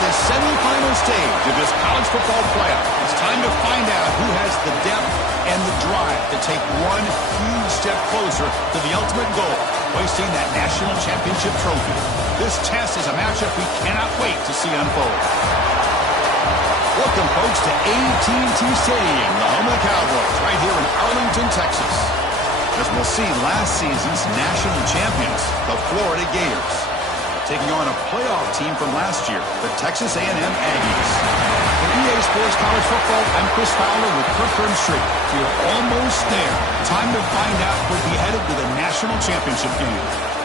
the semifinal stage of this college football playoff. It's time to find out who has the depth and the drive to take one huge step closer to the ultimate goal, hoisting that national championship trophy. This test is a matchup we cannot wait to see unfold. Welcome, folks, to AT&T Stadium, the home of the Cowboys, right here in Arlington, Texas. As we'll see last season's national champions, the Florida Gators, taking on a playoff team from last year, the Texas A&M Aggies. For EA Sports College Football, I'm Chris Fowler with Kirk Street. We're almost there. Time to find out if we'll be headed to the national championship game.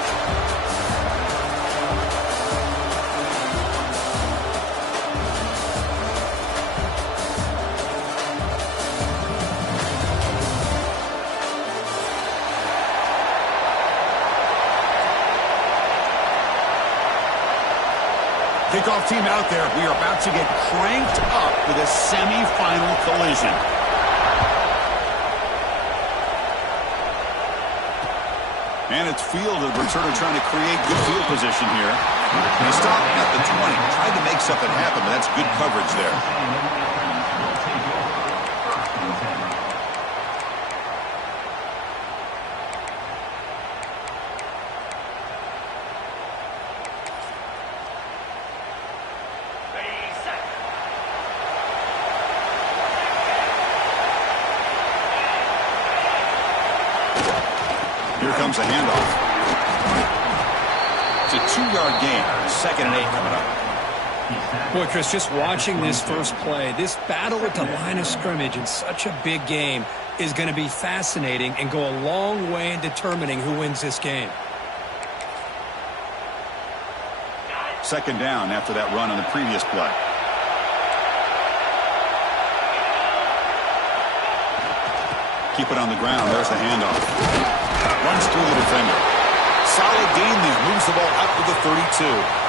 Kickoff team out there. We are about to get cranked up for the semifinal collision. And it's fielded. Returner trying to create good field position here. They stopped at the 20. Tried to make something happen, but that's good coverage there. Here comes a handoff. It's a 2-yard gain. 2nd and 8 coming up. Boy, Chris, just watching this first play, this battle at the line of scrimmage in such a big game is going to be fascinating and go a long way in determining who wins this game. 2nd down after that run on the previous play. Keep it on the ground. There's the handoff. Runs through the defender. Solid gain. He moves the ball up to the 32.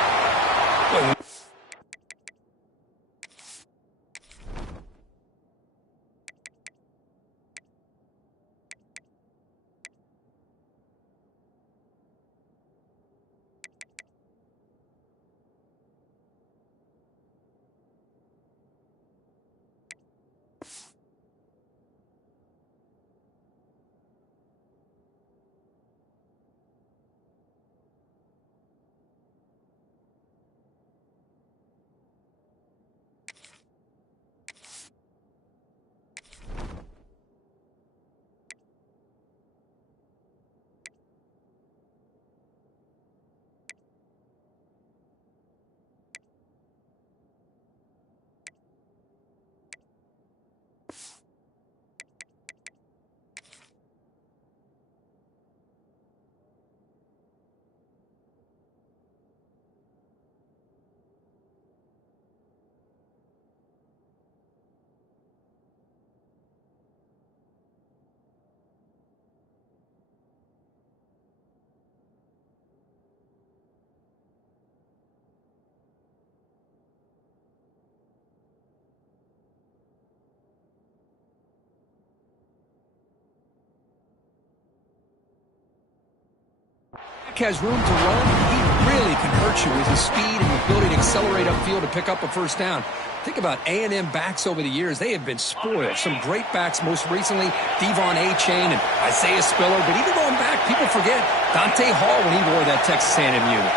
Has room to run. He really can hurt you with his speed and ability to accelerate upfield to pick up a first down. Think about A&M backs over the years. They have been spoiled. Some great backs, most recently Devon A-Chain and Isaiah Spiller. But even going back, people forget Dante Hall when he wore that Texas A&M unit.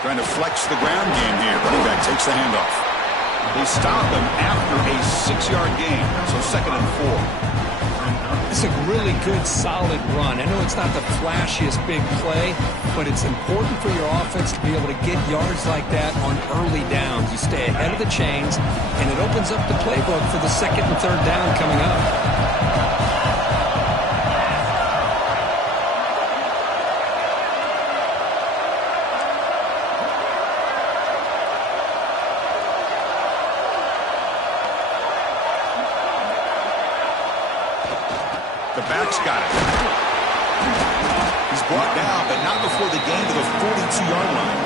Trying to flex the ground game here. Running back takes the handoff. They stop him after a 6-yard gain. So 2nd and 4. It's a really good, solid run. I know it's not the flashiest big play, but it's important for your offense to be able to get yards like that on early downs. You stay ahead of the chains, and it opens up the playbook for the 2nd and 3rd down coming up. The back's got it. He's brought down, but not before the gain to the 42-yard line.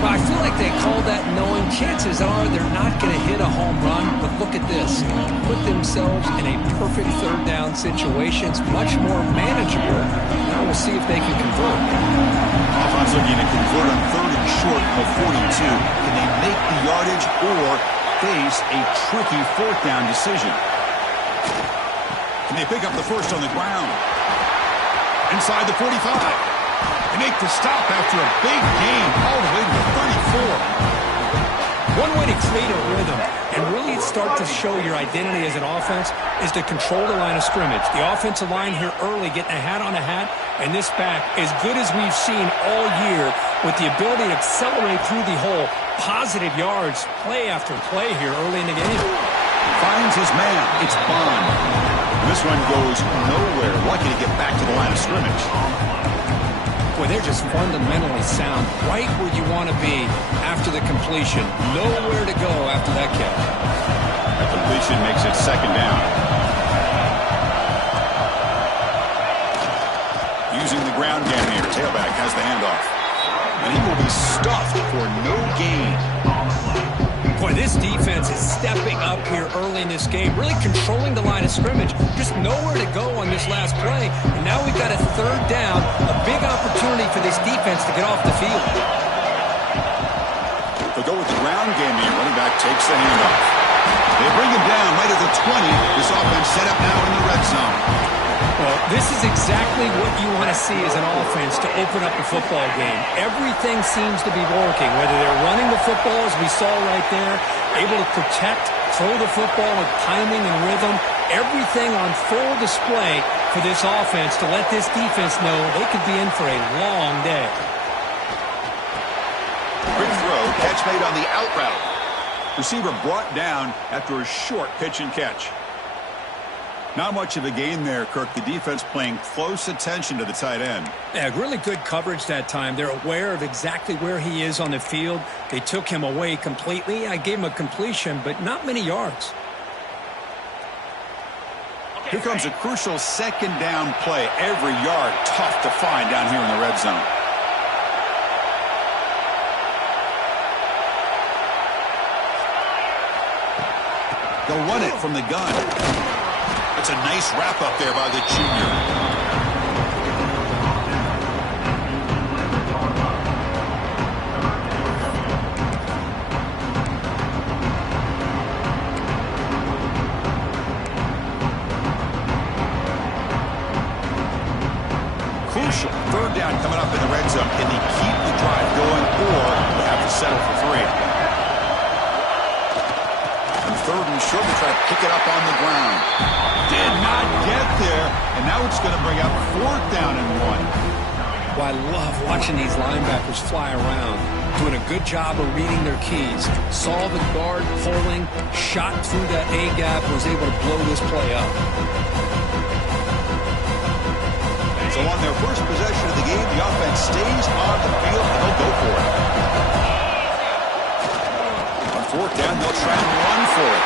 Well, I feel like they call that knowing chances are they're not going to hit a home run, but look at this. Put themselves in a perfect 3rd down situation. It's much more manageable. Now we'll see if they can convert. Offense looking to convert on 3rd and short of 42. Can they make the yardage or face a tricky fourth down decision? Can they pick up the first on the ground? Inside the 45. They make the stop after a big gain all the way to the 34. One way to create a rhythm and really start to show your identity as an offense is to control the line of scrimmage. The offensive line here early getting a hat on a hat, and this back, as good as we've seen all year, with the ability to accelerate through the hole, positive yards, play after play here early in the game. Finds his man. It's Bond. This one goes nowhere. Lucky to get back to the line of scrimmage. Boy, they're just fundamentally sound, right where you want to be after the completion. Nowhere to go after that catch. That completion makes it second down. Using the ground game here. Tailback has the handoff. And he will be stuffed for no gain. Boy, this defense is stepping up here early in this game, really controlling the line of scrimmage. Just nowhere to go on this last play. And now we've got a third down, a big opportunity for this defense to get off the field. They'll go with the ground game here. Running back takes the handoff. They bring him down right at the 20. This offense set up now in the red zone. Well, this is exactly what you want to see as an offense to open up a football game. Everything seems to be working, whether they're running the football, as we saw right there, able to protect, throw the football with timing and rhythm, everything on full display for this offense to let this defense know they could be in for a long day. Quick throw, catch made on the out route. Receiver brought down after a short pitch and catch. Not much of a gain there, Kirk. The defense paying close attention to the tight end. Yeah, really good coverage that time. They're aware of exactly where he is on the field. They took him away completely. I gave him a completion, but not many yards. Here comes a crucial second down play. Every yard tough to find down here in the red zone. They'll run it from the gun. It's a nice wrap-up there by the junior. Crucial. Third down coming up in the red zone. Can they keep the drive going, or they have to settle for 3? Third and short to try to pick it up on the ground. Did not get there, and now it's going to bring up fourth down and 1. Well, I love watching these linebackers fly around, doing a good job of reading their keys. Saw the guard pulling, shot through that A-gap, was able to blow this play up. So on their first possession of the game, the offense stays on the field, and they'll go for it. Fourth down, they'll try and run for it.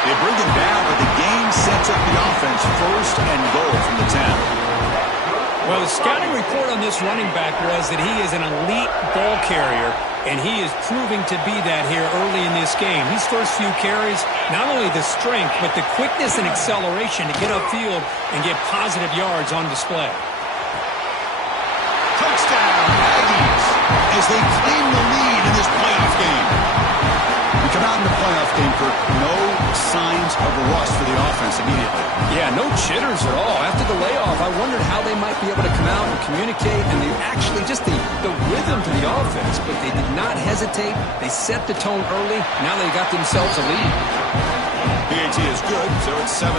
They bring him down, but the game sets up the offense first and goal from the 10. Well, the scouting report on this running back was that he is an elite ball carrier, and he is proving to be that here early in this game. These first few carries, not only the strength, but the quickness and acceleration to get upfield and get positive yards on display. Touchdown, Aggies, as they claim the lead in this playoff game. Come out in the playoff game, Kirk. No signs of rust for the offense immediately. Yeah, no jitters at all. After the layoff, I wondered how they might be able to come out and communicate, and they actually just the rhytm to the offense, but they did not hesitate. They set the tone early. Now they got themselves a lead. PAT is good, so it's 7-0.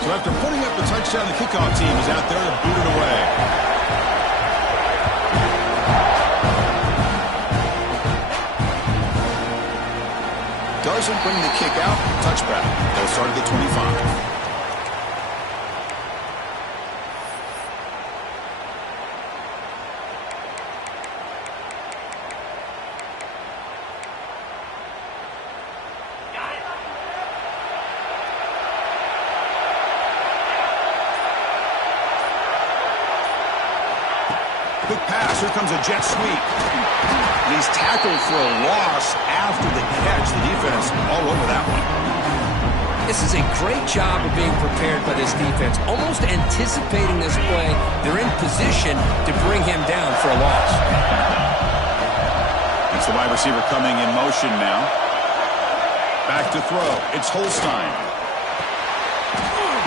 So after putting up the touchdown, the kickoff team is out there to boot it away. Doesn't bring the kick out. Touchback. They'll start at the 25. Quick pass. Here comes a jet sweep. And he's tackled for a loss after the catch. The defense all over that one. This is a great job of being prepared by this defense, almost anticipating this play. They're in position to bring him down for a loss. It's the wide receiver coming in motion now. Back to throw. It's Holstein.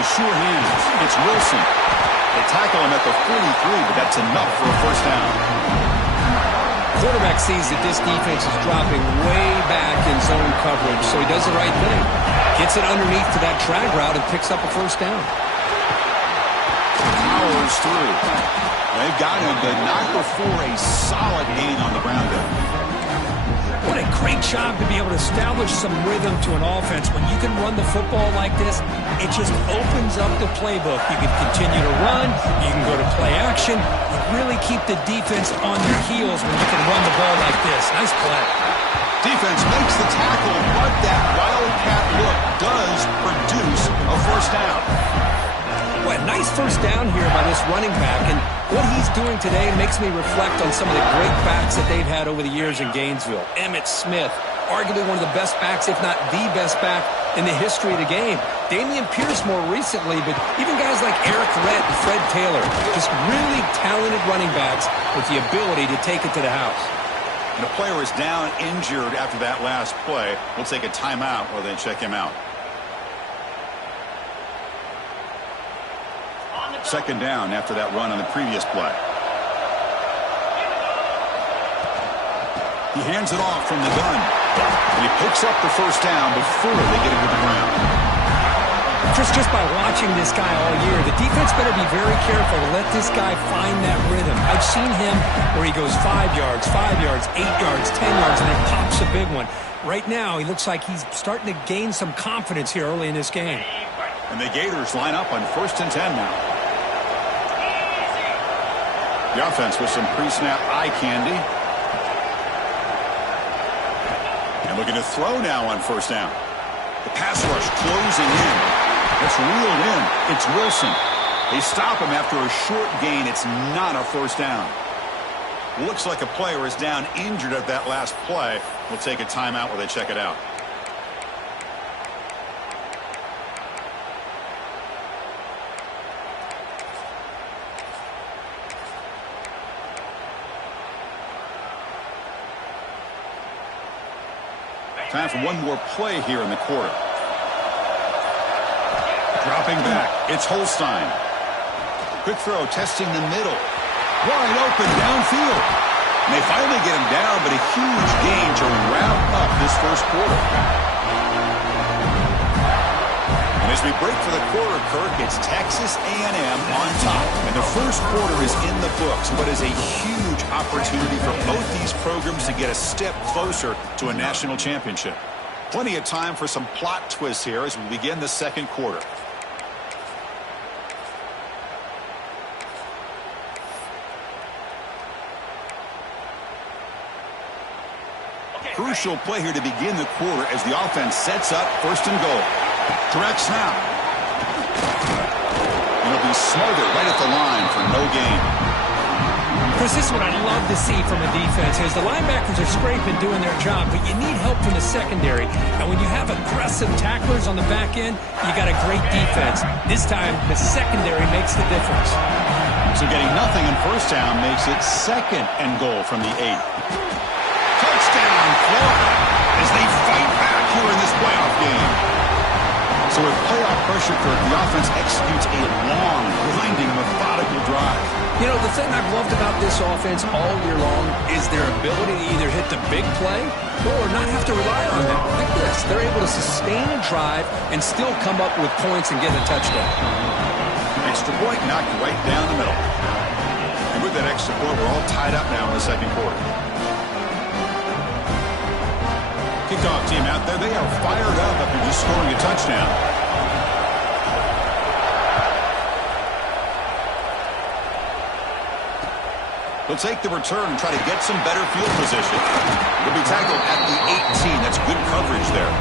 The sure hands. It's Wilson. They tackle him at the 43, but that's enough for a first down. Quarterback sees that this defense is dropping way back in zone coverage, so he does the right thing. Gets it underneath to that drag route and picks up a first down. Powers through. They've got him, but not before a solid gain on the ground there. What a great job to be able to establish some rhythm to an offense. When you can run the football like this, it just opens up the playbook. You can continue to run. You can go to play action. You really keep the defense on their heels when you can run the ball like this. Nice play. Defense makes the tackle, but that wildcat look does produce a first down. Well, nice first down here by this running back, and what he's doing today makes me reflect on some of the great backs that they've had over the years in Gainesville. Emmitt Smith, arguably one of the best backs, if not the best back in the history of the game. Damian Pierce more recently, but even guys like Eric Rett and Fred Taylor, just really talented running backs with the ability to take it to the house. And the player is down injured after that last play. We'll take a timeout or then check him out. Second down after that run on the previous play. He hands it off from the gun. And he picks up the first down before they get it to the ground. Chris, just by watching this guy all year, the defense better be very careful to let this guy find that rhythm. I've seen him where he goes 5 yards, 5 yards, 8 yards, 10 yards, and then pops a big one. Right now, he looks like he's starting to gain some confidence here early in this game. And the Gators line up on 1st and 10 now. The offense with some pre-snap eye candy. And looking to throw now on first down. The pass rush closing in. It's reeled in. It's Wilson. They stop him after a short gain. It's not a first down. Looks like a player is down injured at that last play. We'll take a timeout while they check it out. Time for one more play here in the quarter. Dropping back. It's Holstein. Quick throw testing the middle. Wide open downfield. And they finally get him down, but a huge gain to wrap up this first quarter. And as we break for the quarter, Kirk, it's Texas A&M on top. And the first quarter is in the books. What is a huge opportunity for both these programs to get a step closer to a national championship. Plenty of time for some plot twists here as we begin the second quarter. Crucial play here to begin the quarter as the offense sets up 1st and goal. Direct snap. And it'll be smothered right at the line for no gain. Chris, this is what I love to see from a defense is the linebackers are scraping, doing their job, but you need help from the secondary. And when you have aggressive tacklers on the back end, you got a great defense. This time, the secondary makes the difference. So getting nothing on first down makes it 2nd and goal from the 8. Touchdown, Florida, as they fight back here in this playoff game. So with playoff pressure, Kirk, the offense executes a long, grinding, methodical drive. You know, the thing I've loved about this offense all year long is their ability to either hit the big play or not have to rely on them. Like this, they're able to sustain a drive and still come up with points and get a touchdown. Extra point knocked right down the middle. And with that extra point, we're all tied up now in the second quarter. Kickoff team out there, they are fired up after just scoring a touchdown. They'll take the return and try to get some better field position. They'll be tackled at the 18. That's good coverage there.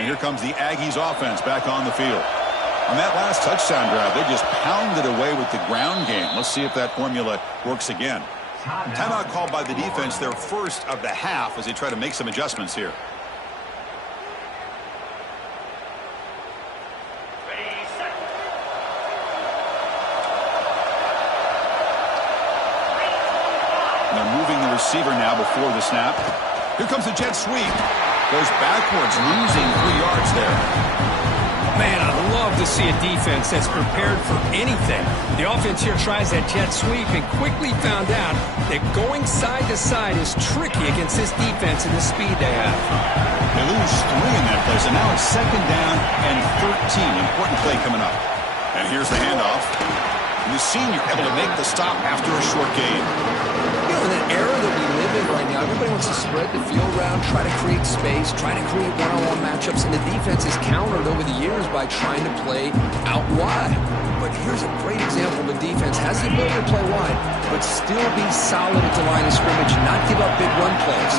And here comes the Aggies offense back on the field. On that last touchdown drive, they just pounded away with the ground game. Let's see if that formula works again. Timeout called by the defense, their first of the half, as they try to make some adjustments here. And they're moving the receiver now before the snap. Here comes the jet sweep. Goes backwards, losing 3 yards there. Man, I'd love to see a defense that's prepared for anything. The offense here tries that jet sweep and quickly found out that going side to side is tricky against this defense and the speed they have. They lose 3 in that place, and now it's 2nd down and 13. Important play coming up. And here's the handoff. And the senior able to make the stop after a short gain. You know, in that era that we live in right now, everybody wants to spread the field around, try to create space, try to create one-on-one matchups, and the defense is countered over the years by trying to play out wide. But here's a great example of a defense has the ability to play wide, but still be solid at the line of scrimmage, not give up big run plays.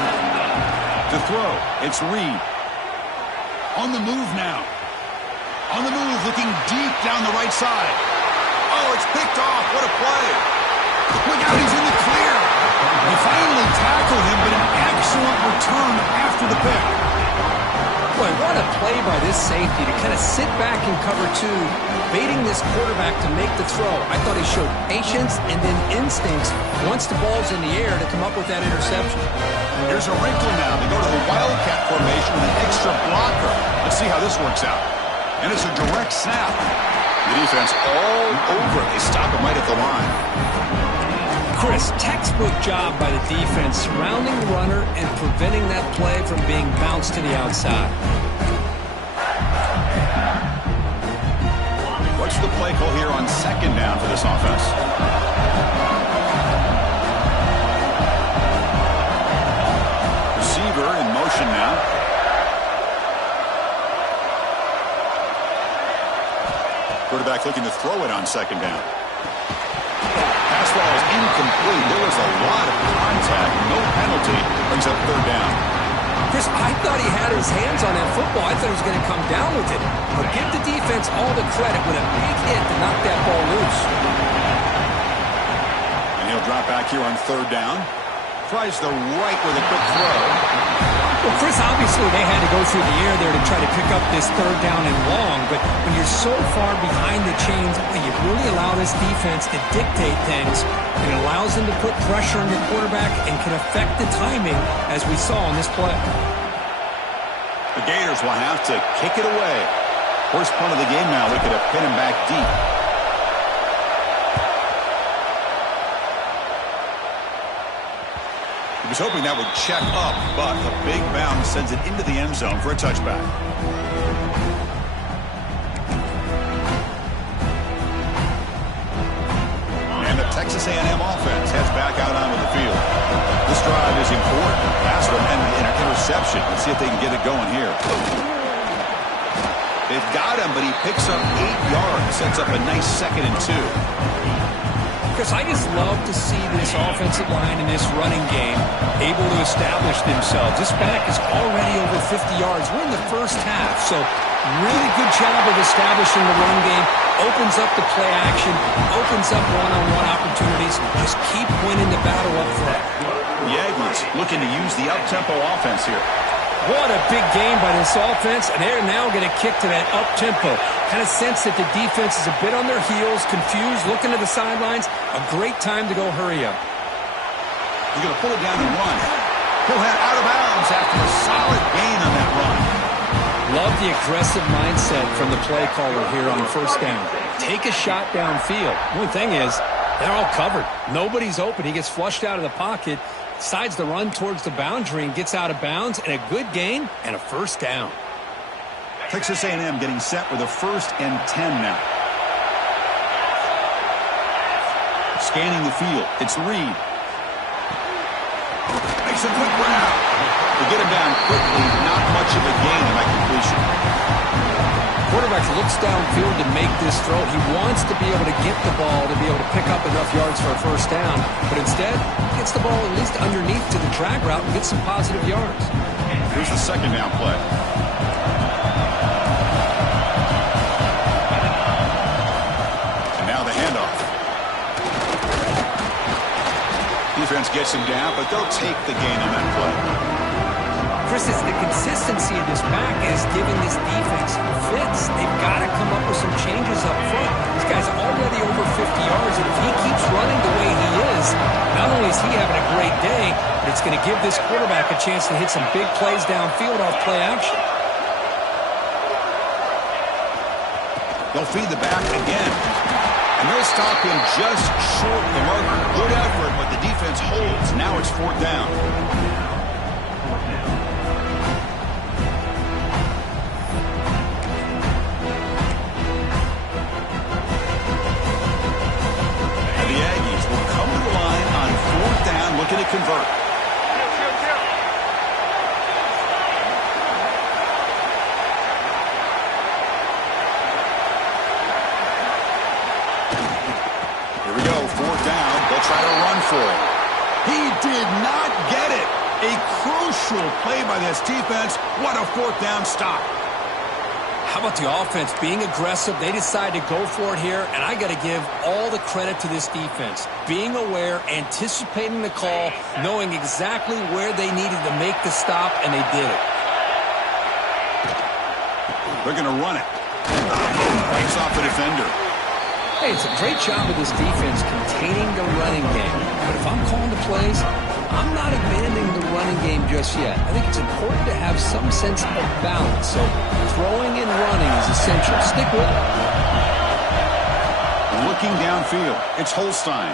To throw, it's Reed. On the move now. On the move, looking deep down the right side. Oh, it's picked off. What a play. Look out, he's in the clear. They finally tackled him, but an excellent return after the pick. Boy, what a play by this safety to kind of sit back in cover 2, baiting this quarterback to make the throw. I thought he showed patience and then instincts once the ball's in the air to come up with that interception. Here's a wrinkle now. They go to the Wildcat formation with an extra blocker. Let's see how this works out. And it's a direct snap. The defense all over. They stop him right at the line. Chris, textbook job by the defense surrounding the runner and preventing that play from being bounced to the outside. What's the play call here on 2nd down for this offense? Receiver in motion now. Quarterback looking to throw it on 2nd down. Pass ball is incomplete. There was a lot of contact. No penalty. Brings up 3rd down. Chris, I thought he had his hands on that football. I thought he was going to come down with it. But give the defense all the credit with a big hit to knock that ball loose. And he'll drop back here on 3rd down. Tries the right with a quick throw. Well, Chris, obviously they had to go through the air there to try to pick up this 3rd down and long, but when you're so far behind the chains, you really allow this defense to dictate things. It allows them to put pressure on the quarterback and can affect the timing, as we saw on this play. The Gators will have to kick it away. First punt of the game now, looking to pin him back deep. He was hoping that would check up, but a big bounce sends it into the end zone for a touchback. And the Texas A&M offense heads back out onto the field. This drive is important. Pass will end in an interception. Let's see if they can get it going here. They've got him, but he picks up 8 yards. Sets up a nice 2nd and 2. Chris, I just love to see this offensive line in this running game able to establish themselves. This back is already over 50 yards. We're in the first half, so really good job of establishing the run game. Opens up the play action, opens up one-on-one opportunities. Just keep winning the battle up front. The Aggies looking to use the up-tempo offense here. What a big game by this offense, and they're now going to kick to that up-tempo. Kind of sense that the defense is a bit on their heels, confused, looking to the sidelines. A great time to go hurry up. He's going to pull it down and run. He'll head out of bounds after a solid gain on that run. Love the aggressive mindset from the play caller here on 1st down. Take a shot downfield. One thing is, they're all covered. Nobody's open. He gets flushed out of the pocket. Decides to run towards the boundary and gets out of bounds, and a good gain and a 1st down. Texas A&M getting set with a 1st and 10 now. Scanning the field. It's Reed. Makes a quick grab. To get him down quickly, not much of a gain in that completion. Quarterback looks downfield to make this throw. He wants to be able to get the ball to be able to pick up enough yards for a 1st down, but instead gets the ball at least underneath to the drag route and gets some positive yards. Here's the 2nd down play. defense gets him down, but they'll take the gain on that play. Chris, it's the consistency of this back is giving this defense fits. They've got to come up with some changes up front. This guy's already over 50 yards, and if he keeps running the way he is, not only is he having a great day, but it's going to give this quarterback a chance to hit some big plays downfield off play action. They'll feed the back again. And they'll stop him just short of the marker. Good effort, but the defense holds. Now it's 4th down. And the Aggies will come to the line on 4th down, looking to convert. Try to run for it. He did not get it. A crucial play by this defense. What a 4th down stop. How about the offense being aggressive? They decide to go for it here, and I got to give all the credit to this defense. Being aware, anticipating the call, knowing exactly where they needed to make the stop, and they did it. They're going to run it. Breaks off the defender. Hey, it's a great job of this defense containing the running game. But if I'm calling the plays, I'm not abandoning the running game just yet. I think it's important to have some sense of balance. So throwing and running is essential. Stick with it. Looking downfield, it's Holstein.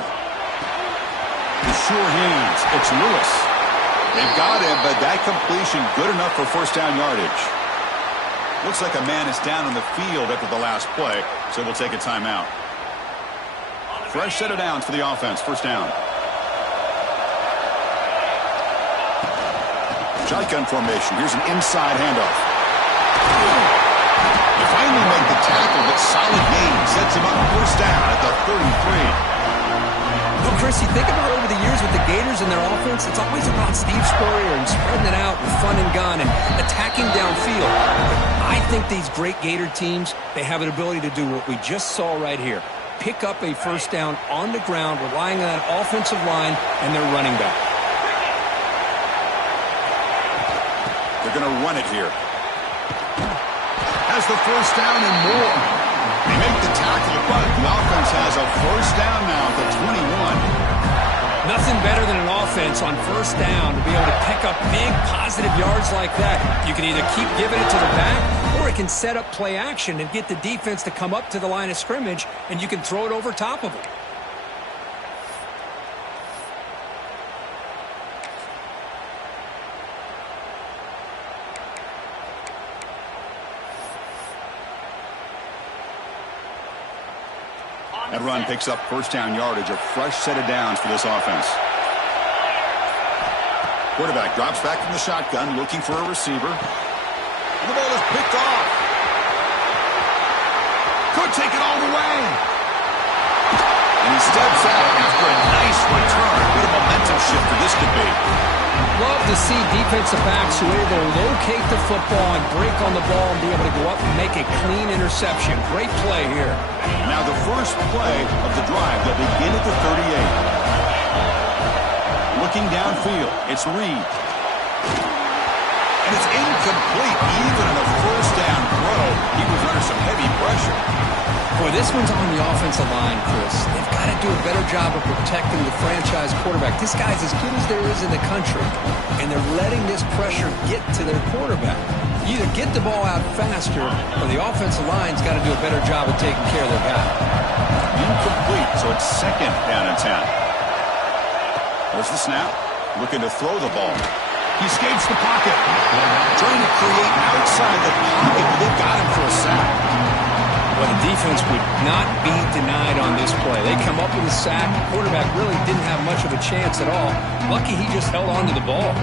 The sure hands, it's Lewis. They've got him, but that completion good enough for 1st down yardage. Looks like a man is down on the field after the last play, so we'll take a timeout. Fresh set of downs for the offense. 1st down. Shotgun formation. Here's an inside handoff. They finally make the tackle, but solid gain sets him up 1st down at the 33. Well, Chris, you think about over the years with the Gators and their offense, it's always about Steve Spurrier and spreading it out with fun and gun and attacking downfield. I think these great Gator teams, they have an ability to do what we just saw right here. Pick up a 1st down on the ground, relying on that offensive line and their running back. They're going to run it here. Has the 1st down and more. They make the tackle, but the offense has a 1st down now at the 21. Nothing better than an offense on 1st down to be able to pick up big positive yards like that. You can either keep giving it to the back, or it can set up play action and get the defense to come up to the line of scrimmage, and you can throw it over top of them. That run picks up 1st down yardage, a fresh set of downs for this offense. Quarterback drops back from the shotgun, looking for a receiver. And the ball is picked off. Could take it all the way. And he steps out after a nice return. What a momentum shifter this could be. Love to see defensive backs who are able to locate the football and break on the ball and be able to go up and make a clean interception. Great play here. Now the first play of the drive, they'll begin at the 38. Looking downfield, it's Reed. And it's incomplete. Even on a 1st down throw, he was under some heavy pressure. Boy, this one's on the offensive line, Chris. They've got to do a better job of protecting the franchise quarterback. This guy's as good as there is in the country, and they're letting this pressure get to their quarterback. You either get the ball out faster, or the offensive line's got to do a better job of taking care of their guy. Incomplete, so it's 2nd down and 10. There's the snap. Looking to throw the ball. He escapes the pocket. Trying to create outside the pocket, but they've got him for a sack. Well, the defense would not be denied on this play. They come up with a sack. The quarterback really didn't have much of a chance at all. Lucky he just held on to the ball.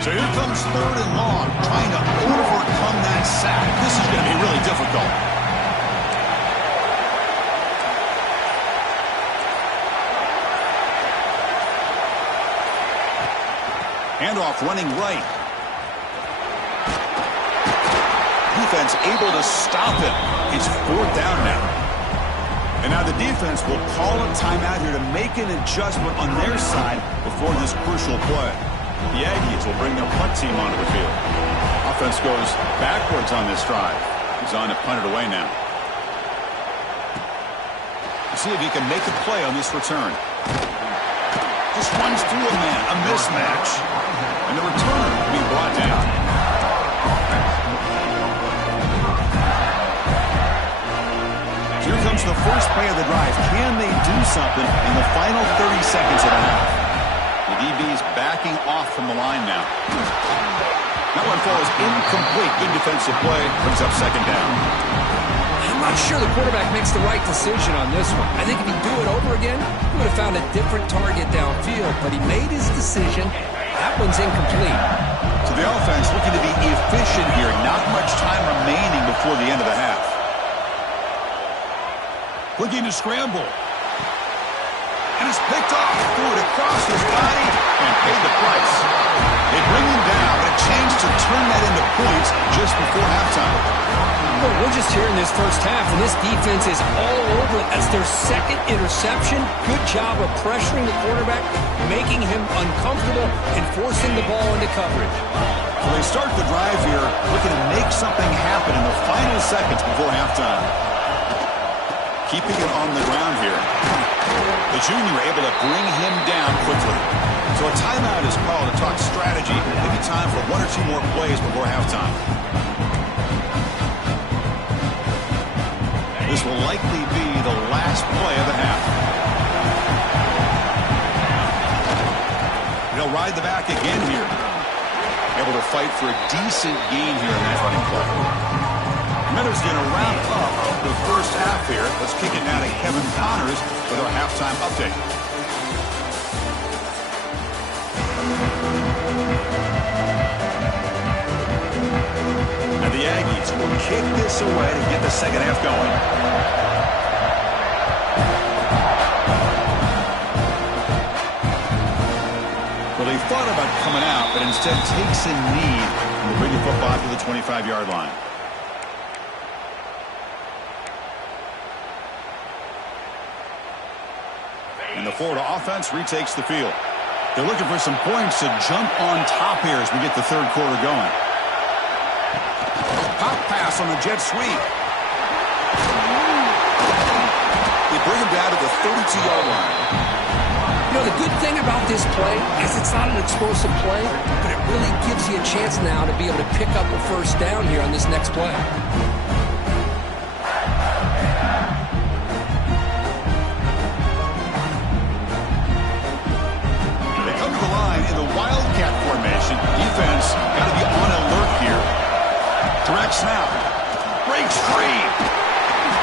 So here comes 3rd and long, trying to overcome that sack. This is going to be really difficult. Handoff running right. Defense able to stop it. It's 4th down now. And now the defense will call a timeout here to make an adjustment on their side before this crucial play. The Aggies will bring their punt team onto the field. Offense goes backwards on this drive. He's on to punt it away now. See if he can make a play on this return. Just runs through a man, a mismatch. And the return will be brought down. Here comes the first play of the drive. Can they do something in the final 30 seconds of the half? The DB's backing off from the line now. That one falls incomplete. Good defensive play. Brings up 2nd down. I'm not sure the quarterback makes the right decision on this one. I think if he'd do it over again, he would have found a different target downfield. But he made his decision. That one's incomplete. So the offense looking to be efficient here. Not much time remaining before the end of the half. Looking to scramble. And it's picked off. Threw it across his body and paid the price. They bring him down, but a chance to turn that into points just before halftime. Well, we're just here in this first half, and this defense is all over it. That's their 2nd interception. Good job of pressuring the quarterback, making him uncomfortable, and forcing the ball into coverage. So they start the drive here, looking to make something happen in the final seconds before halftime. Keeping it on the ground here. The junior able to bring him down quickly. So a timeout is called to talk strategy. Maybe time for 1 or 2 more plays before halftime. This will likely be the last play of the half. He'll ride the back again here. Able to fight for a decent gain here in that running play. Miller's going to wrap up the first half here. Let's kick it now to Kevin Connors with our halftime update. And the Aggies will kick this away to get the second half going. Well, they thought about coming out, but instead takes a knee and will bring the football to the 25-yard line. And the Florida offense retakes the field. They're looking for some points to jump on top here as we get the third quarter going. Pop pass on the jet sweep. They bring him down to the 32-yard line. You know, the good thing about this play is it's not an explosive play, but it really gives you a chance now to be able to pick up a first down here on this next play. Wildcat formation. Defense got to be on alert here. Direct snap. Breaks free.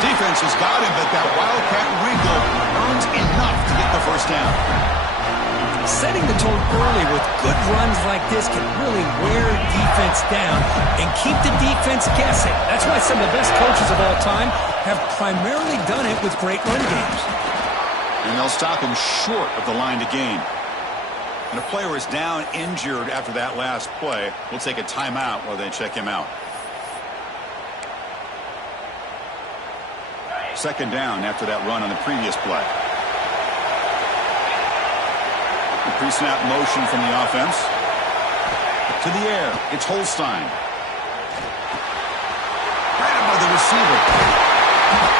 Defense has got him, but that Wildcat wrinkle earns enough to get the first down. Setting the tone early with good runs like this can really wear defense down and keep the defense guessing. That's why some of the best coaches of all time have primarily done it with great run games. And they'll stop him short of the line to gain. And a player is down injured after that last play. We'll take a timeout while they check him out. Second down after that run on the previous play. The pre-snap motion from the offense. To the air. It's Holstein. Grabbed by the receiver.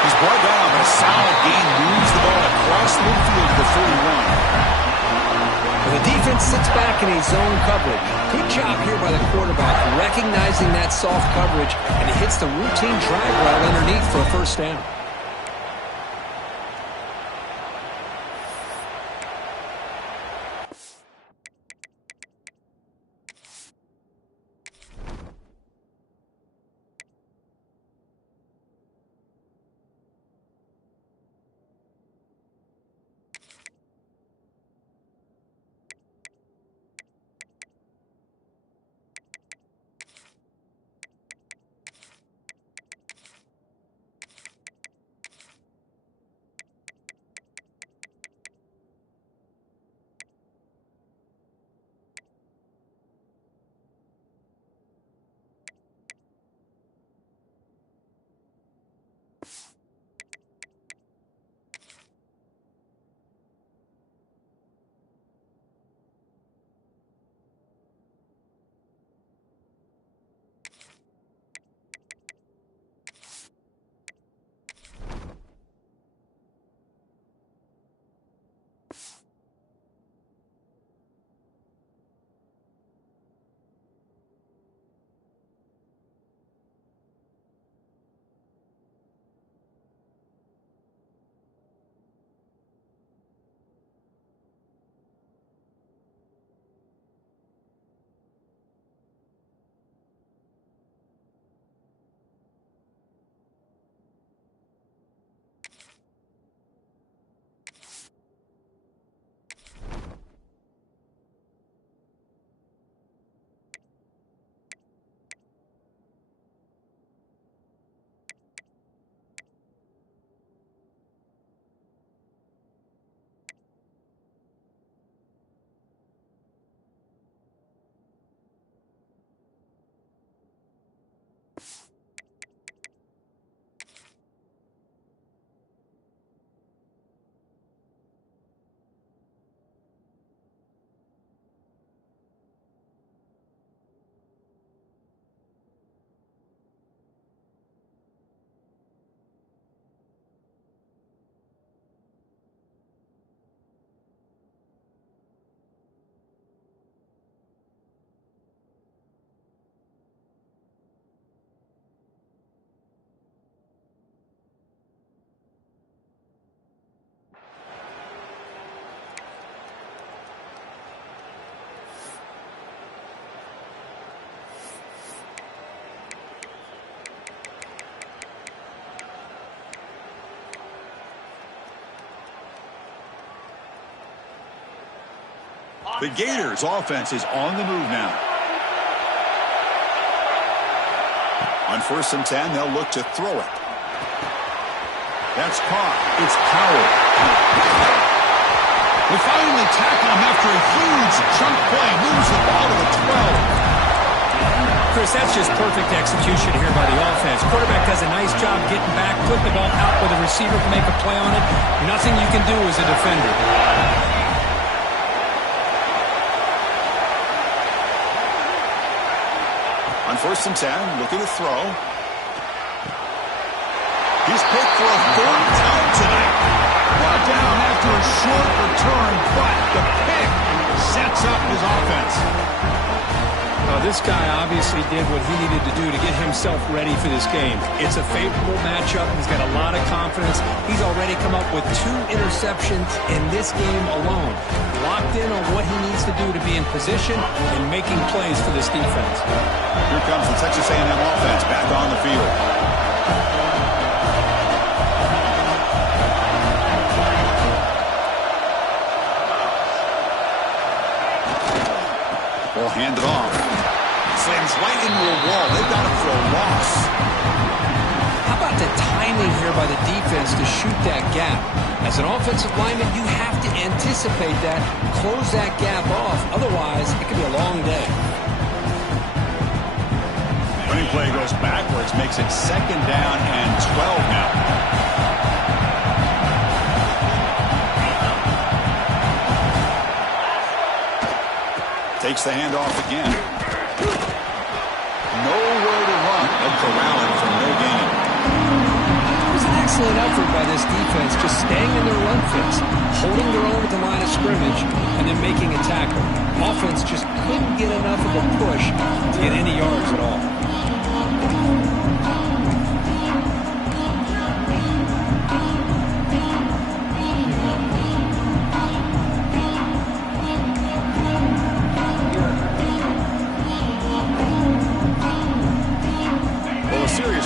He's brought down, but a solid gain moves the ball across midfield to the 41. The defense sits back in a zone coverage. Good job here by the quarterback, recognizing that soft coverage, and he hits the routine drag route underneath for a first down. The Gators offense is on the move now. On 1st and 10, they'll look to throw it. That's caught. It's Potw. We finally tackle him after a huge chunk play. Moves the ball to the 12. Chris, that's just perfect execution here by the offense. Quarterback does a nice job getting back, putting the ball out where the receiver can make a play on it. Nothing you can do as a defender. On 1st and 10, looking to throw. He's picked for a 3rd time tonight. Brought down after a short return, but the pick sets up his offense. This guy obviously did what he needed to do to get himself ready for this game. It's a favorable matchup. He's got a lot of confidence. He's already come up with 2 interceptions in this game alone. Locked in on what he needs to do to be in position and making plays for this defense. Here comes the Texas A&M offense back on the field. Ball handed off. Slams right into a wall. They've got him for a loss. How about the timing here by the defense to shoot that gap? As an offensive lineman, you have to anticipate that, close that gap off. Otherwise, it could be a long day. Running play goes backwards, makes it 2nd down and 12 now. Takes the handoff again. Nowhere to run. They'll corral him for no gain. It was an excellent effort by this defense, just staying in their run fits, holding their own at the line of scrimmage, and then making a tackle. Offense just couldn't get enough of a push to get any yards at all.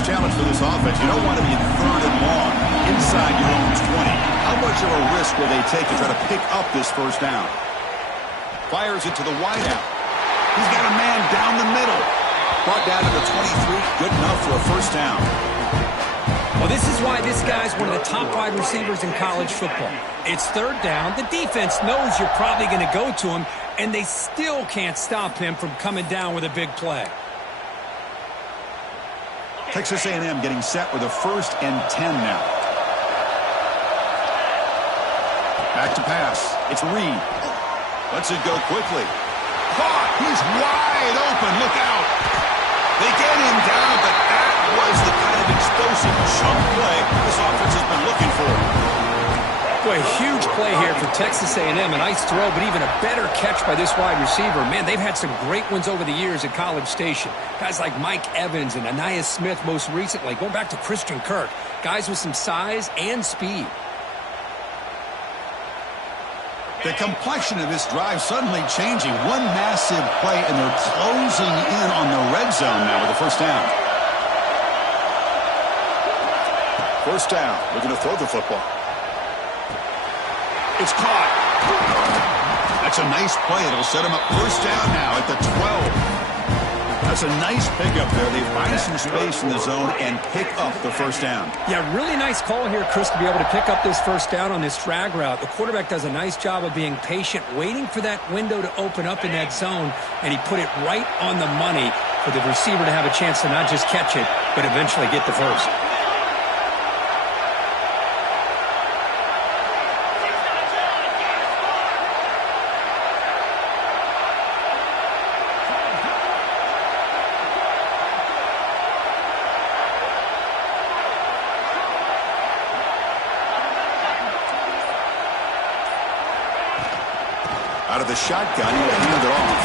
Challenge for this offense. You don't want to be in 3rd and long inside your own 20. How much of a risk will they take to try to pick up this 1st down? Fires it to the wideout. He's got a man down the middle. Brought down to the 23. Good enough for a 1st down. Well, this is why this guy's one of the top wide receivers in college football. It's 3rd down. The defense knows you're probably going to go to him, and they still can't stop him from coming down with a big play. Texas A&M getting set with a 1st and 10 now. Back to pass. It's Reed. Lets it go quickly. Caught. He's wide open. Look out. They get him down, but that was the kind of explosive chunk play this offense has been looking for. Boy, huge play here for Texas A&M. A nice throw, but even a better catch by this wide receiver. Man, they've had some great ones over the years at College Station. Guys like Mike Evans and Anais Smith most recently. Going back to Christian Kirk. Guys with some size and speed. The complexion of this drive suddenly changing. One massive play, and they're closing in on the red zone now with the 1st down. 1st down. Looking to throw the football. It's caught. That's a nice play. It'll set him up 1st down now at the 12. That's a nice pickup there. They find some space in the zone and pick up the 1st down. Yeah, really nice call here, Chris, to be able to pick up this 1st down on this drag route. The quarterback does a nice job of being patient, waiting for that window to open up in that zone, and he put it right on the money for the receiver to have a chance to not just catch it, but eventually get the 1st. Out of the shotgun, he'll hand it off.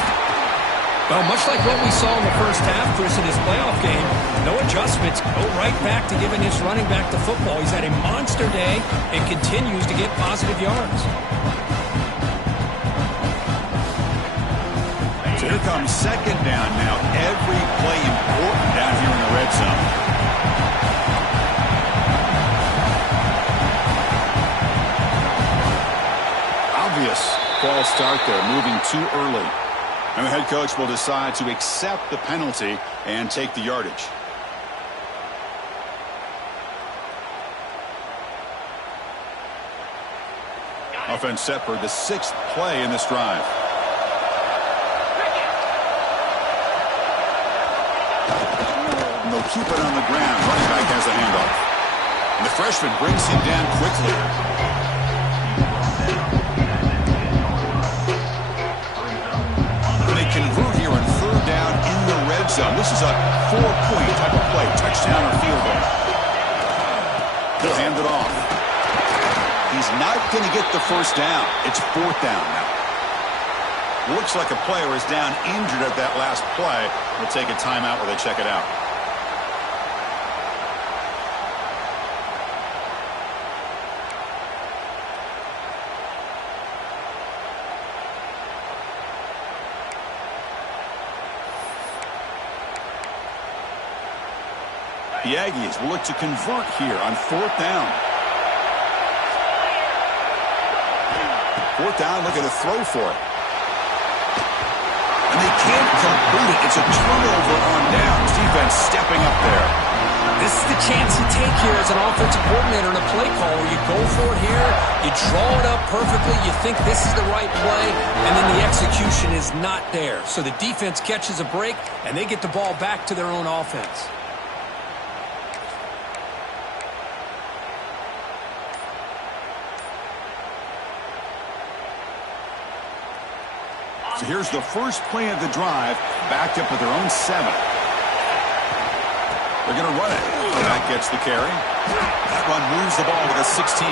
Well, much like what we saw in the 1st half, Chris, in this playoff game, no adjustments. Go right back to giving his running back the football. He's had a monster day and continues to get positive yards. So here comes 2nd down now. Every play important down here in the red zone. Obvious. false start there, moving too early. And the head coach will decide to accept the penalty and take the yardage. Offense set for the 6th play in this drive. And they'll keep it on the ground. Running back has the handoff. And the freshman brings him down quickly. And they convert here on 3rd down in the red zone. This is a 4-point type of play. Touchdown or field goal. He'll hand it off. He's not going to get the first down. It's 4th down now. Looks like a player is down injured at that last play. We'll take a timeout where they check it out. The Aggies will look to convert here on 4th down. 4th down, looking to throw for it. And they can't complete it. It's a turnover on downs. Defense stepping up there. This is the chance you take here as an offensive coordinator in a play call where you go for it here, you draw it up perfectly, you think this is the right play, and then the execution is not there. So the defense catches a break, and they get the ball back to their own offense. So here's the first play of the drive, backed up at their own 7. They're going to run it. That gets the carry. That run moves the ball to the 16.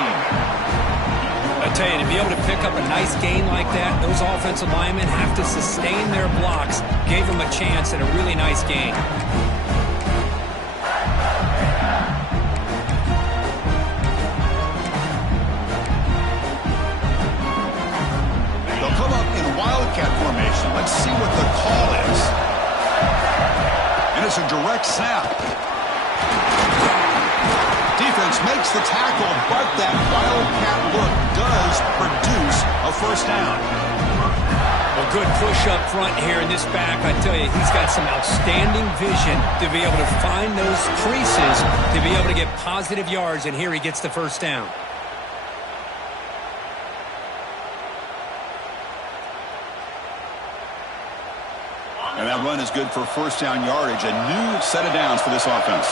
I tell you, to be able to pick up a nice gain like that, those offensive linemen have to sustain their blocks. Gave them a chance at a really nice gain. Wildcat formation. Let's see what the call is. And it's a direct snap. Defense makes the tackle, but that Wildcat look does produce a first down. A good push up front here in this back. I tell you, he's got some outstanding vision to be able to find those creases, to be able to get positive yards, and here he gets the first down. And that run is good for first down yardage. A new set of downs for this offense.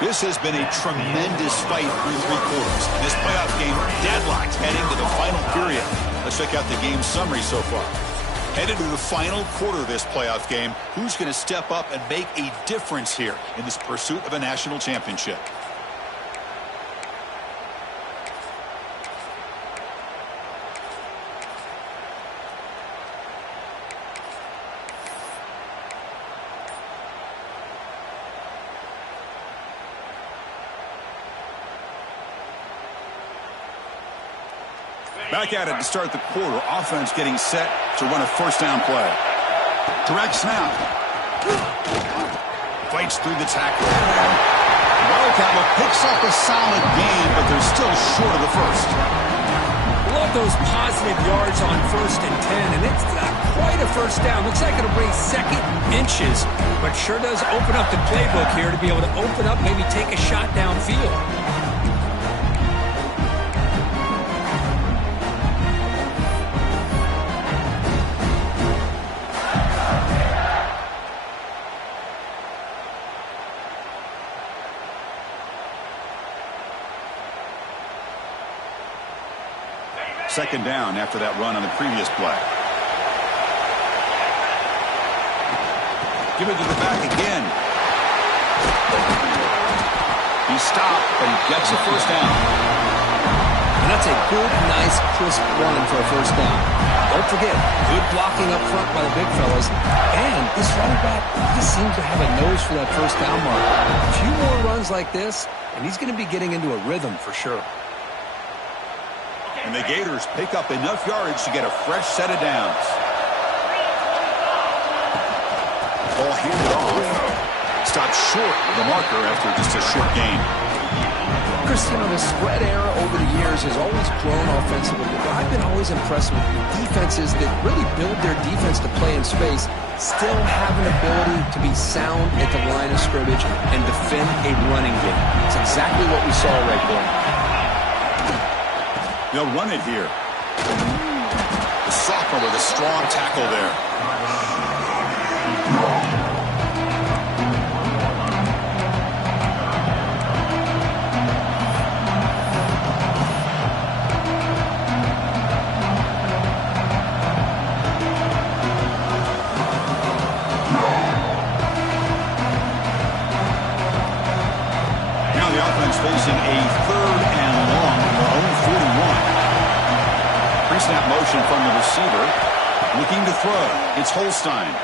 This has been a tremendous fight through 3 quarters. This playoff game deadlocked heading to the final period. Let's check out the game summary so far. Headed to the final quarter of this playoff game, who's going to step up and make a difference here in this pursuit of a national championship? Back at it to start the quarter. Offense getting set to run a first down play. Direct snap. Fights through the tackle. Wildcat picks up a solid gain, but they're still short of the first. Love those positive yards on 1st and 10, and it's not quite a first down. Looks like it'll bring 2nd inches, but sure does open up the playbook here to be able to open up, maybe take a shot downfield. Second down after that run on the previous play. Give it to the back again. He's stopped, but he gets a first down. And that's a good, nice, crisp run for a first down. Don't forget, good blocking up front by the big fellas. And this running back, he seems to have a nose for that first down mark. A few more runs like this, and he's going to be getting into a rhythm for sure. And the Gators pick up enough yardage to get a fresh set of downs. Ball handed off. Stopped short of the marker after just a short gain. Chris, you know, the spread era over the years has always grown offensively, but I've been always impressed with defenses that really build their defense to play in space, still have an ability to be sound at the line of scrimmage and defend a running game. It's exactly what we saw right there. They'll run it here. The sophomore with a strong tackle there. Facing a 3rd and long on their own 41. Pre-snap motion from the receiver. Looking to throw. It's Holstein.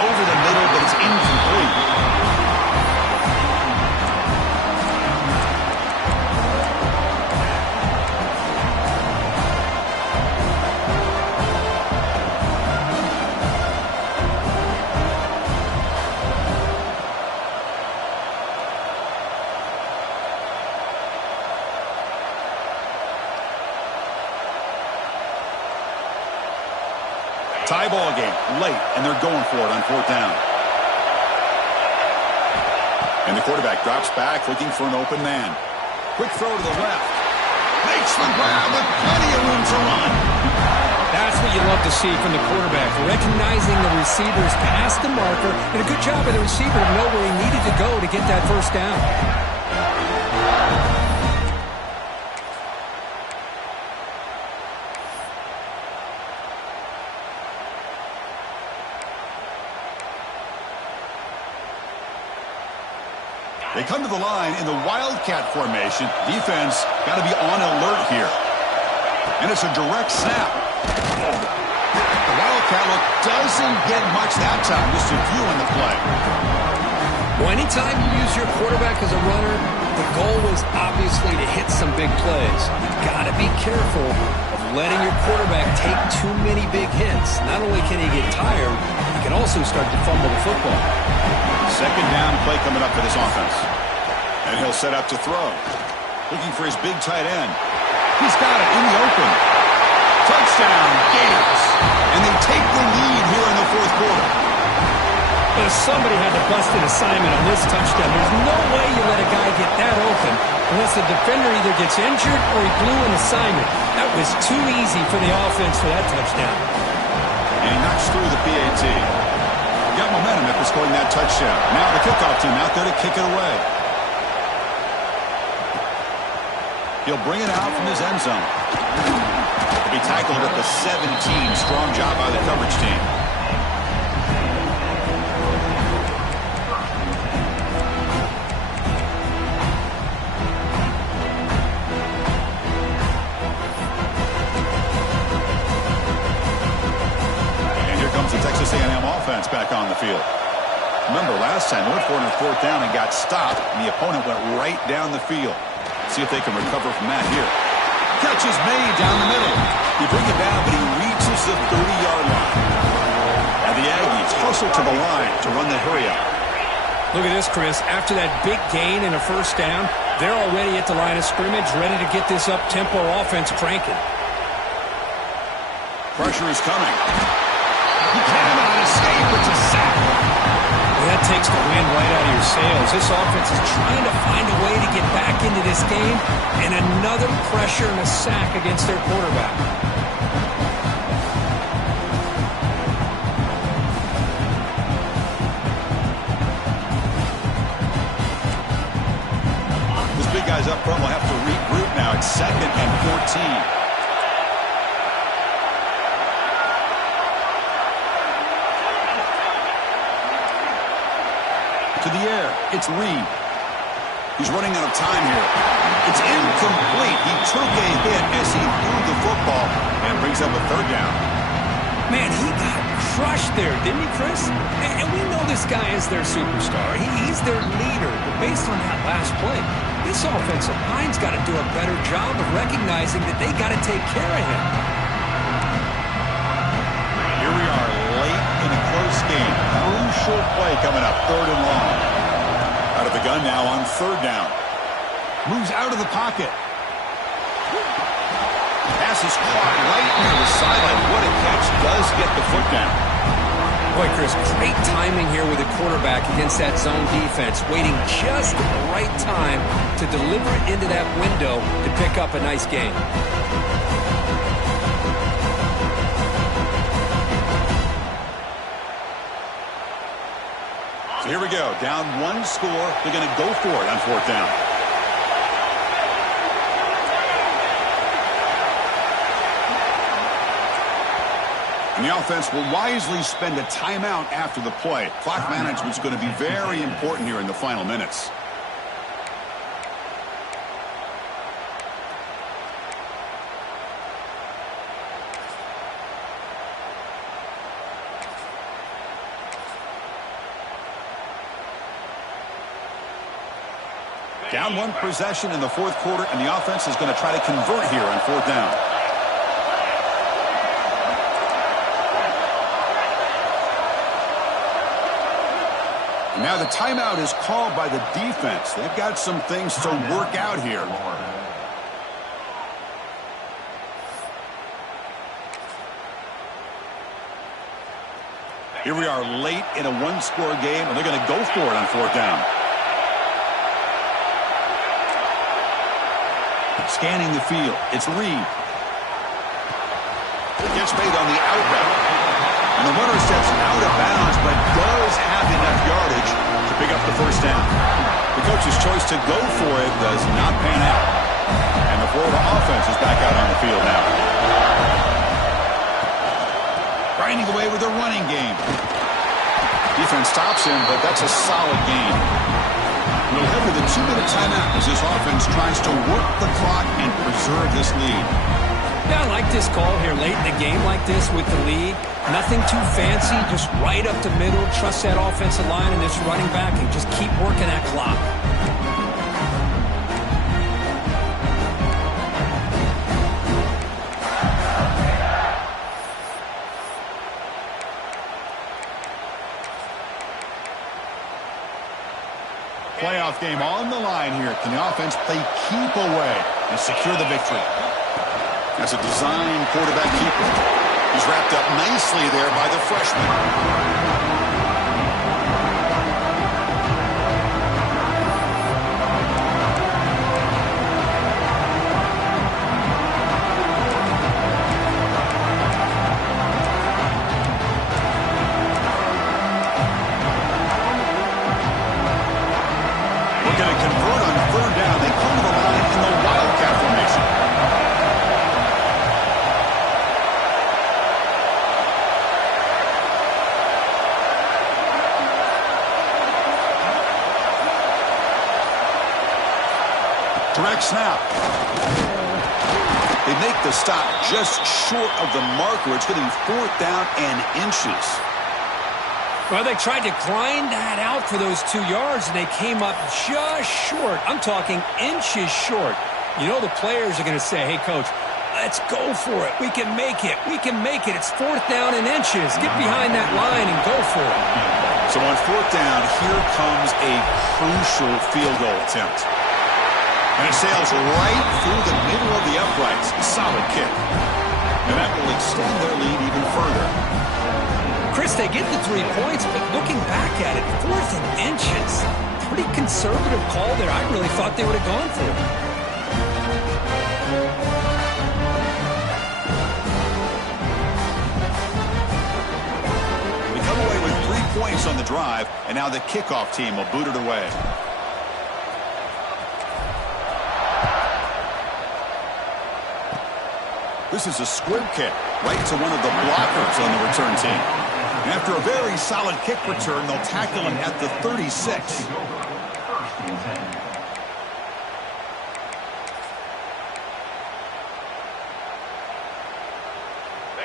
Over the middle, but it's incomplete. Tie ball game late, and they're going for it on 4th down. And the quarterback drops back, looking for an open man. Quick throw to the left. Makes the grab with plenty of room to run. That's what you love to see from the quarterback, recognizing the receiver's past the marker, and a good job by the receiver to know where he needed to go to get that first down. They come to the line in the Wildcat formation. Defense got to be on alert here. And it's a direct snap. The Wildcat look doesn't get much that time. Just a few in the play. Well, anytime you use your quarterback as a runner, the goal is obviously to hit some big plays. You've got to be careful of letting your quarterback take too many big hits. Not only can he get tired, he can also start to fumble the football. 2nd down play coming up for this offense. And he'll set up to throw. Looking for his big tight end. He's got it in the open. Touchdown, Gators. And they take the lead here in the 4th quarter. But somebody had to bust an assignment on this touchdown. There's no way you let a guy get that open unless the defender either gets injured or he blew an assignment. That was too easy for the offense for that touchdown. And he knocks through the PAT. Got momentum after scoring that touchdown. Now the kickoff team out there to kick it away. He'll bring it out from his end zone. He'll be tackled at the 17. Strong job by the coverage team. The Texas A&M offense back on the field. Remember, last time they went for it on 4th down and got stopped, and the opponent went right down the field. See if they can recover from that here. Catch is made down the middle. He brings it down, but he reaches the 30-yard line. And the Aggies hustle to the line to run the hurry-up. Look at this, Chris. After that big gain and a 1st down, they're already at the line of scrimmage, ready to get this up-tempo offense cranking. Pressure is coming. He cannot escape. It's a sack. Well, that takes the wind right out of your sails. This offense is trying to find a way to get back into this game, and another pressure and a sack against their quarterback. Those big guys up front will have to regroup now. It's 2nd and 14. To the air. It's Reed. He's running out of time here. It's incomplete. He took a hit as he threw the football and brings up a 3rd down. Man, he got crushed there, didn't he, Chris? And we know this guy is their superstar. He's their leader. But based on that last play, this offensive line's got to do a better job of recognizing that they got to take care of him. Here we are late in a close game. Crucial play coming up, 3rd and long. Out of the gun now on 3rd down. Moves out of the pocket. Pass is caught right near the sideline. What a catch. Does get the foot down. Boy, Chris, great timing here with the quarterback against that zone defense, waiting just at the right time to deliver it into that window to pick up a nice gain. So here we go. Down 1 score. They're going to go for it on 4th down. And the offense will wisely spend a timeout after the play. Clock management's going to be very important here in the final minutes. Down 1 possession in the 4th quarter, and the offense is going to try to convert here on 4th down. Now the timeout is called by the defense. They've got some things to work out here. Here we are late in a 1-score game, and they're going to go for it on 4th down. Scanning the field. It's Reed. It gets made on the out route. And the runner steps out of bounds, but does have enough yardage to pick up the 1st down. The coach's choice to go for it does not pan out. And the Florida offense is back out on the field now. Grinding away with a running game. Defense stops him, but that's a solid gain. We'll head to the 2-minute timeout as this offense tries to work the clock and preserve this lead. Yeah, I like this call here late in the game like this with the lead. Nothing too fancy, just right up the middle. Trust that offensive line and this running back and just keep working that clock. Playoff game on the line here. Can the offense play keep away and secure the victory? As a design quarterback keeper. He's wrapped up nicely there by the freshman. We're going to convert on 3rd down. They come to the line in the wildcat formation. Direct snap. They make the stop just short of the marker. It's going to be 4th down and inches. Well, they tried to grind that out for those 2 yards, and they came up just short. I'm talking inches short. You know the players are going to say, hey, Coach, let's go for it. We can make it. We can make it. It's 4th down and inches. Get behind that line and go for it. So on 4th down, here comes a crucial field goal attempt. And it sails right through the middle of the uprights. Solid kick. And that will extend their lead even further. Chris, they get the 3 points, but looking back at it, 4th and inches. Pretty conservative call there. I really thought they would have gone for it. We come away with 3 points on the drive, and now the kickoff team will boot it away. This is a squib kick right to one of the blockers on the return team. And after a very solid kick return, they'll tackle him at the 36.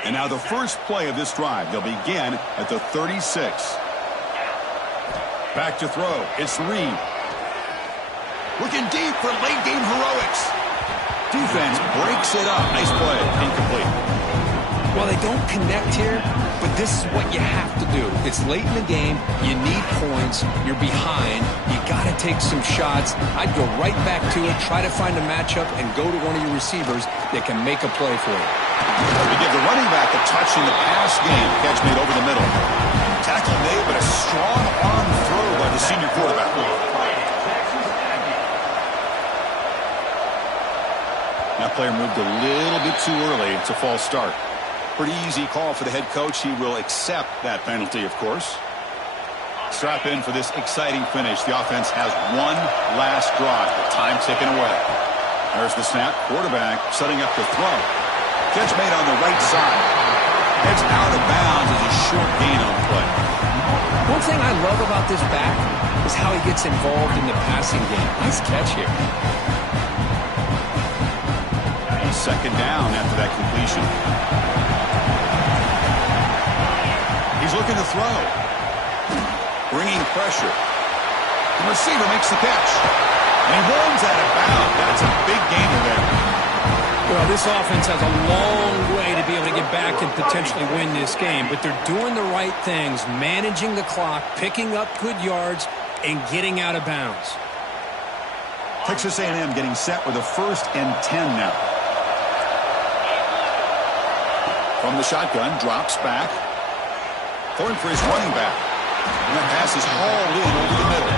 And now the first play of this drive. They'll begin at the 36. Back to throw. It's Reed. Looking deep for late-game heroics. Defense breaks it up. Nice play. Incomplete. Well, they don't connect here, but this is what you have to do. It's late in the game. You need points. You're behind. You got to take some shots. I'd go right back to it, try to find a matchup, and go to one of your receivers that can make a play for you. We give the running back a touch in the pass game. Catch made over the middle. Tackle made, but a strong arm throw by the senior quarterback. That player moved a little bit too early. It's a false start. Pretty easy call for the head coach. He will accept that penalty, of course. Strap in for this exciting finish. The offense has one last drive. The time ticking away. There's the snap. Quarterback setting up the throw. Catch made on the right side. It's out of bounds as a short gain on the play. One thing I love about this back is how he gets involved in the passing game. Nice catch here. Second down after that completion. He's looking to throw. Bringing pressure. The receiver makes the catch. And he runs out of bounds. That's a big gainer there. Well, this offense has a long way to be able to get back and potentially win this game, but they're doing the right things, managing the clock, picking up good yards, and getting out of bounds. Texas A&M getting set with a 1st and 10 now. From the shotgun, drops back. Throwing for his running back. And that pass is hauled in over the middle.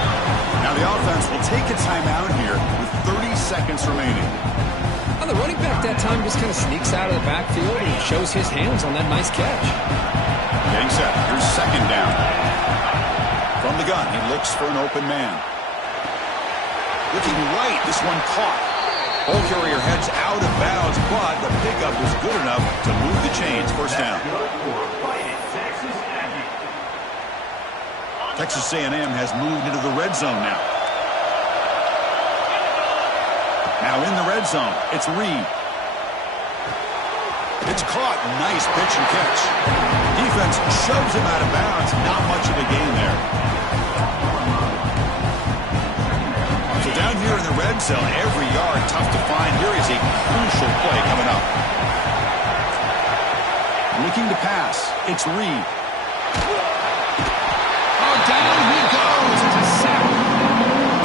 Now the offense will take a timeout here with 30 seconds remaining. Well, the running back that time just kind of sneaks out of the backfield and shows his hands on that nice catch. Getting set. Here's second down. From the gun, he looks for an open man. Looking right, this one caught. Ball carrier heads out of bounds, but the pickup was good enough to move the chains. First down. Texas A&M has moved into the red zone now. Now in the red zone, it's Reed. It's caught. Nice pitch and catch. Defense shoves him out of bounds. Not much of a gain there. So down here in the red zone, every yard tough to find. Here is a crucial play coming up. Looking to pass. It's Reed. Oh, down he goes. It's a sack.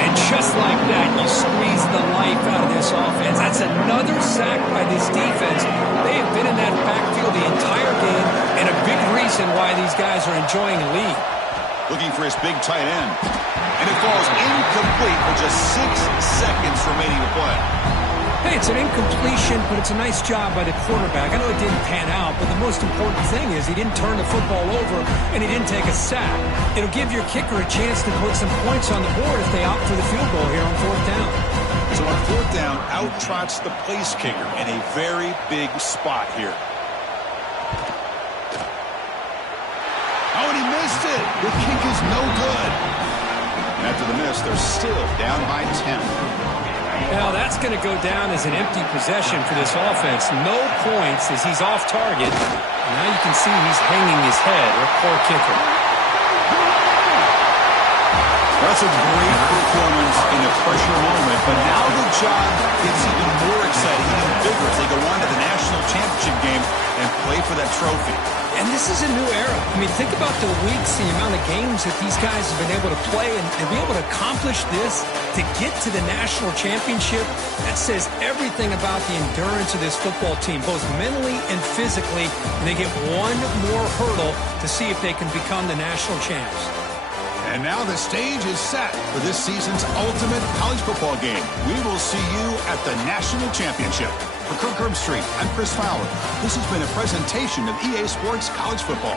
And just like that, you squeeze the life out of this offense. That's another sack by this defense. They have been in that backfield the entire game, and a big reason why these guys are enjoying a lead. Looking for his big tight end. And it falls incomplete with just 6 seconds remaining to play. Hey, it's an incompletion, but it's a nice job by the quarterback. I know it didn't pan out, but the most important thing is he didn't turn the football over and he didn't take a sack. It'll give your kicker a chance to put some points on the board if they opt for the field goal here on 4th down. So on 4th down, out trots the place kicker in a very big spot here. Oh, and he missed it. The kick is no good. And after the miss, they're still down by 10. Now that's going to go down as an empty possession for this offense. No points as he's off target. Now you can see he's hanging his head. A poor kicker. That's a great performance in a pressure moment, but now the job gets even more exciting, even bigger as they go on to the national championship game and play for that trophy. And this is a new era. I mean, think about the weeks, the amount of games that these guys have been able to play and be able to accomplish this to get to the national championship. That says everything about the endurance of this football team, both mentally and physically. And they get one more hurdle to see if they can become the national champs. And now the stage is set for this season's ultimate college football game. We will see you at the national championship. For Kirk Herbstreit, I'm Chris Fowler. This has been a presentation of EA Sports College Football.